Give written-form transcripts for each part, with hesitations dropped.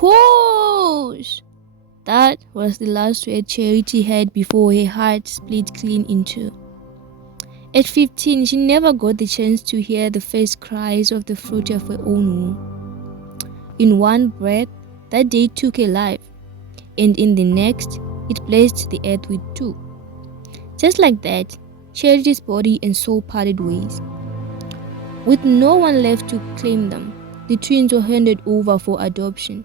Push! That was the last word Charity had before her heart split clean in two. At 15, she never got the chance to hear the first cries of the fruit of her own womb. In one breath, that day took her life, and in the next, it blessed the earth with two. Just like that, Charity's body and soul parted ways. With no one left to claim them, the twins were handed over for adoption.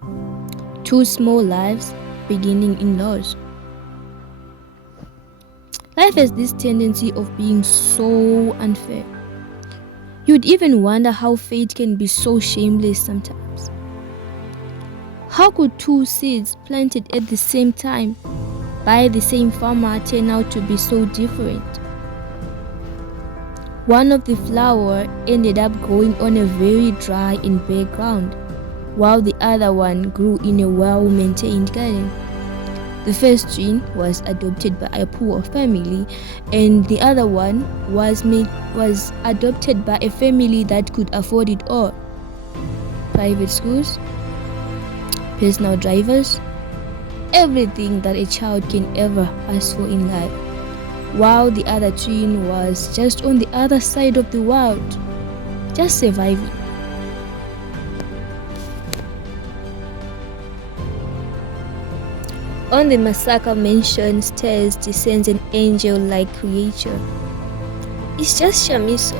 Two small lives beginning in loss. Life has this tendency of being so unfair. You'd even wonder how fate can be so shameless sometimes. How could two seeds planted at the same time by the same farmer turn out to be so different? One of the flower ended up growing on a very dry and bare ground, while the other one grew in a well-maintained garden. The first twin was adopted by a poor family, and the other one was adopted by a family that could afford it all. Private schools, personal drivers, everything that a child can ever ask for in life, while the other twin was just on the other side of the world, just surviving. On the Masaka mansion stairs descends an angel-like creature. It's just Shamiso,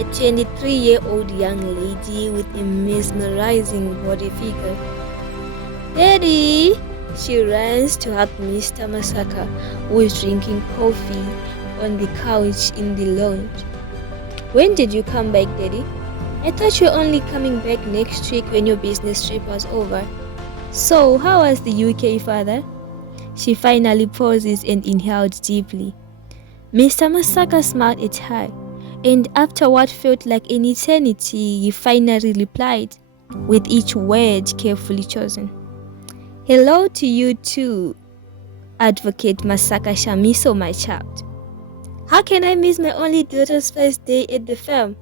a 23-year-old young lady with a mesmerizing body figure. "Daddy!" She runs to hug Mr. Masaka, who is drinking coffee on the couch in the lounge. "When did you come back, Daddy? I thought you were only coming back next week when your business trip was over. So, how was the UK, Father?" She finally pauses and inhaled deeply. Mr. Masaka smiled at her, and after what felt like an eternity, he finally replied, with each word carefully chosen. "Hello to you too, Advocate Masaka Shamiso, my child. How can I miss my only daughter's first day at the firm?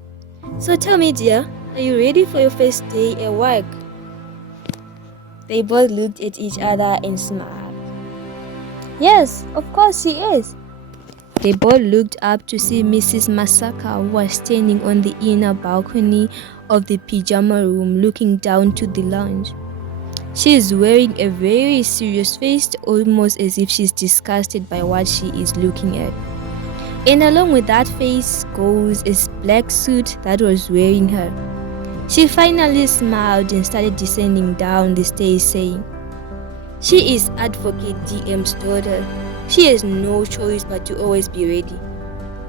So tell me, dear, are you ready for your first day at work?" They both looked at each other and smiled. "Yes, of course she is." They both looked up to see Mrs. Masaka, who was standing on the inner balcony of the pajama room looking down to the lounge. She is wearing a very serious face, almost as if she's disgusted by what she is looking at. And along with that face goes a black suit that was wearing her. She finally smiled and started descending down the stairs saying, "She is Advocate DM's daughter. She has no choice but to always be ready."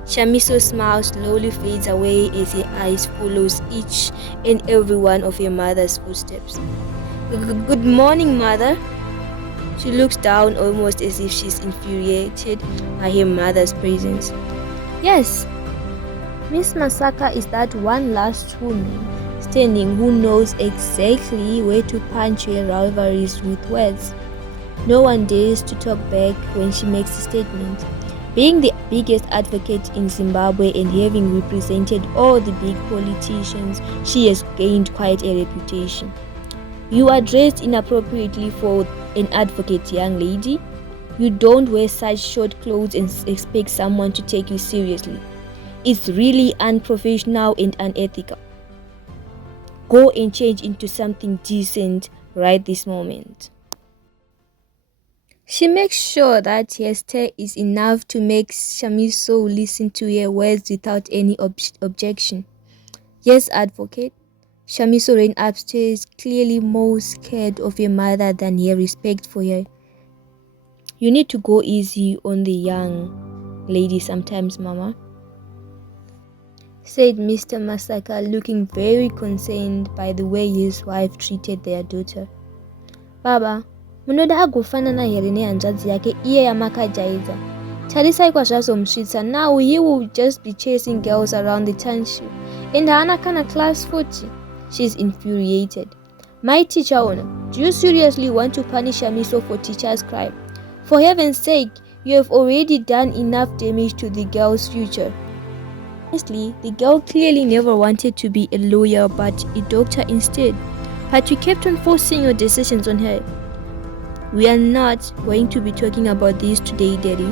Shamiso's smile slowly fades away as her eyes follows each and every one of her mother's footsteps. "Good morning, Mother." She looks down almost as if she's infuriated by her mother's presence. Yes, Miss Masaka is that one last woman standing who knows exactly where to punch her rivalries with words. No one dares to talk back when she makes a statement. Being the biggest advocate in Zimbabwe and having represented all the big politicians, she has gained quite a reputation. "You are dressed inappropriately for an advocate, young lady. You don't wear such short clothes and expect someone to take you seriously. It's really unprofessional and unethical. Go and change into something decent right this moment." She makes sure that her stare is enough to make Shamiso listen to her words without any objection. "Yes, Advocate." Shamiso ran upstairs, clearly more scared of her mother than her respect for her. "You need to go easy on the young lady sometimes, Mama," said Mr. Masaka, looking very concerned by the way his wife treated their daughter. "Baba, munoda agofanana here nehanzvadzi yake iye yamakajaiza. Tarisai kwazvazomsvitsa. Now he will just be chasing girls around the township. And haana kana class 40. She's infuriated. My teacher owner, do you seriously want to punish Shamiso for teacher's crime? For heaven's sake, you have already done enough damage to the girl's future." Honestly, the girl clearly never wanted to be a lawyer but a doctor instead. but you kept on forcing your decisions on her. We are not going to be talking about this today, Daddy.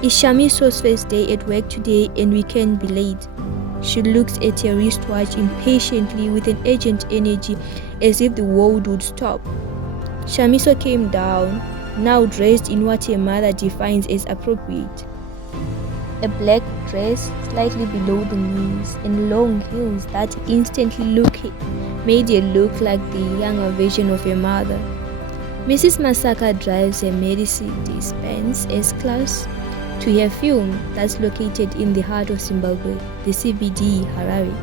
It's Shamiso's first day at work today and we can't be late. She looks at her wristwatch impatiently with an urgent energy as if the world would stop. Shamiso came down, now dressed in what her mother defines as appropriate. A black dress slightly below the knees and long heels that instantly made her look like the younger version of her mother. Mrs. Masaka drives her Mercedes-Benz S-Class to her firm that's located in the heart of Zimbabwe, the CBD, Harare.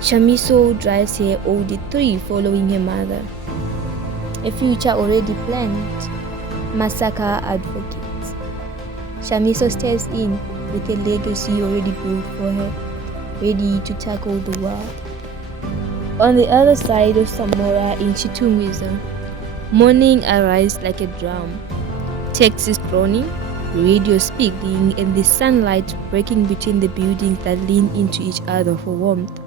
Shamiso drives her Audi 3 following her mother. A future already planned, Masaka advocates. Shamiso steps in with a legacy already built for her, ready to tackle the world. On the other side of Samora in Chitungwiza, morning arrives like a drum. Taxis groaning, radio speaking, and the sunlight breaking between the buildings that lean into each other for warmth.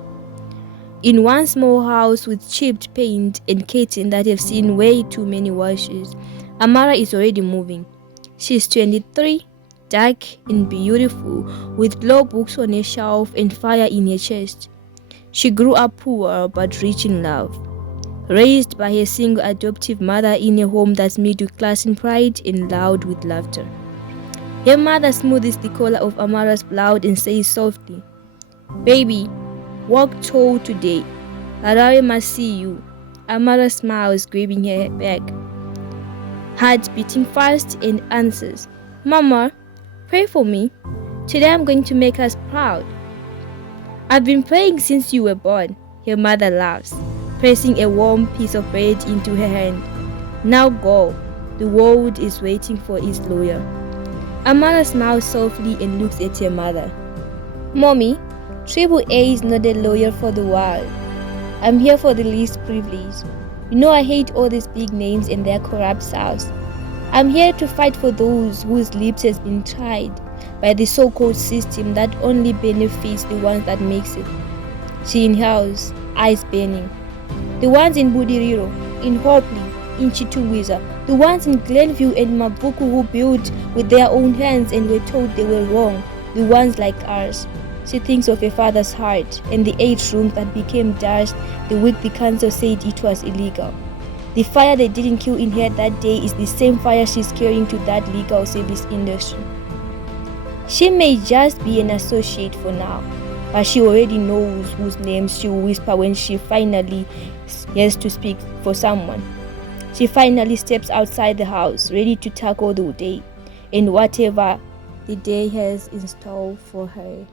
In one small house with chipped paint and curtains that have seen way too many washes, Amara is already moving. She's 23, dark and beautiful, with law books on her shelf and fire in her chest. She grew up poor but rich in love. Raised by her single adoptive mother in a home that's middle class in pride and loud with laughter. Her mother smoothes the collar of Amara's blouse and says softly, "Baby, walk tall today. Harare must see you." Amara smiles, grabbing her back. Heart beating fast and answers, "Mama, pray for me. Today I'm going to make us proud." "I've been praying since you were born," her mother laughs, pressing a warm piece of bread into her hand. "Now go. The world is waiting for its lawyer." Amara smiles softly and looks at her mother. "Mommy, Triple A is not a lawyer for the world. I'm here for the least privileged. You know I hate all these big names and their corrupt selves. I'm here to fight for those whose lips has been tied by the so-called system that only benefits the ones that makes it." She inhales, eyes burning. "The ones in Budiriro, in Hopley, in Chitungwiza, the ones in Glenview and Mabuku who built with their own hands and were told they were wrong, the ones like ours." She thinks of her father's heart and the 8 rooms that became dust the week the council said it was illegal. The fire they didn't kill in her that day is the same fire she's carrying to that legal service industry. She may just be an associate for now, but she already knows whose names she will whisper when she finally has to speak for someone. She finally steps outside the house, ready to tackle the day and whatever the day has in store for her.